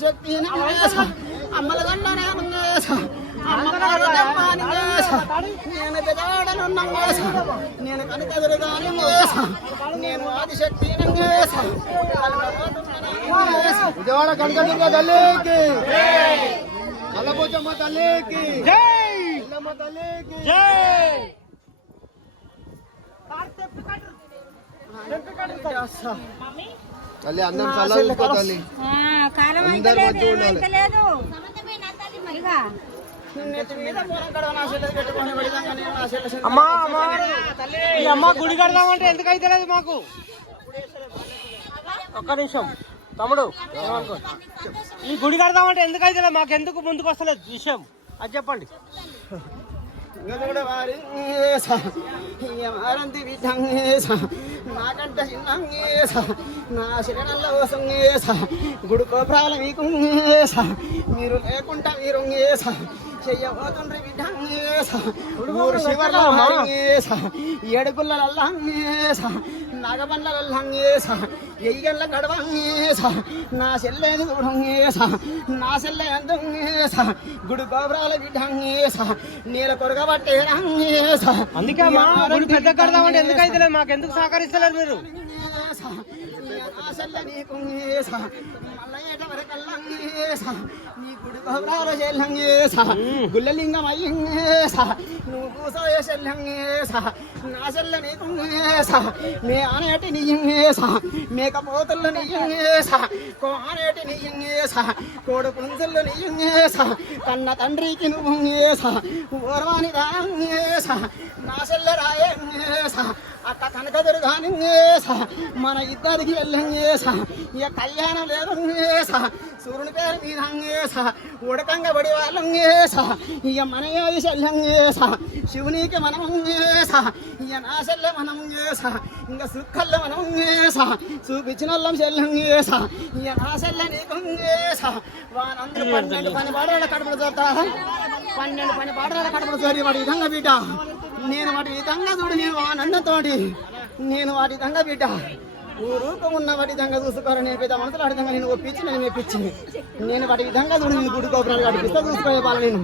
శక్తి అమ్మల గంటనే నేను పెదాడనున్నా నేను కనుకదురుగాను నేను ఆదిశక్తి విజయవాడ కనకదుర్గ తల్లికి నల్లపోచమ్మ తల్లికి ఎల్లమ్మ తల్లికి తల్లి అందరం చల్లగా తల్లి అందరూ మంచిగా ఉండాలి. అమ్మ గుడి కడదామంటే ఎందుకు అయితే లేదు మాకు? ఒక్క నిమిషం తమ్ముడు, ఈ గుడి కడదామంటే ఎందుకు అయితే లేదు? మాకు ఎందుకు ముందుకు వస్తలేదు విషయం అది చెప్పండి. మారంతి నాకంట నా శరీరంలో గుడి కోప్రాల మీకు మీరు లేకుండా మీరు చెయ్యబోతుండ్రి ఊరు శివర్ల ఏడుగుళ్ళ నాగబండ్ల ఎయ్యల్ల గడవ నా సెల్లేని నా సెల్లె గుడి గోపురాల బిడ్డ నీళ్ళ కొరగబట్టే అందుకే పెద్ద కడదామంటే ఎందుకు అయితే మాకు ఎందుకు సహకరిస్తలేరు మీరు? నీ గుడి గోపురాల గుల్లలింగం అయ్యేసా నువ్వు కూసోయే చెల్లంగేసా నా చెల్ల నీకు మే అనేటి నీయేసా మేకపోతుల్లో నీయేసా కోనేటి నీయేసా కోడు పుంజుల్లో నీయేసా కన్న తండ్రికి నువ్వు ఓర్వాని దాయేసా నా చెల్ల రాయేసా అట్ట కనకదురుగాని మన ఇద్దరికి వెళ్ళంగేసా ఇక కళ్యాణం లేదు సూర్యుని పేరు మీద ఉడకంగా పడి వాళ్ళంగేసా ఇక మన ఏది చెల్లంగేసా శివునికి మనం ఇక నా చెల్లె మనం ఇంకా సుక్కల్లో మనం చూపించిన వాళ్ళం చెల్లంగేసా ఇక నా చెల్లె నీకు వానందరూ 12 పని పాటల కడుపులు చూస్తారా 12 పని పాటల కడుపులు చోరి వాడి విధంగా బిడ్డ నేను వాటి విధంగా చూడు నేను వానన్నతోటి నేను వాటి విధంగా బిడ్డ ఊరుకు ఉన్న వాటి విధంగా చూసుకోరా నేను పెద్ద మనసులో అడిదంగా నేను ఒప్పించి నేను మెప్పించింది నేను వాటి విధంగా చూడు నేను గుడి గోపురాలు కడిపిస్తా చూసుకోవాలి నేను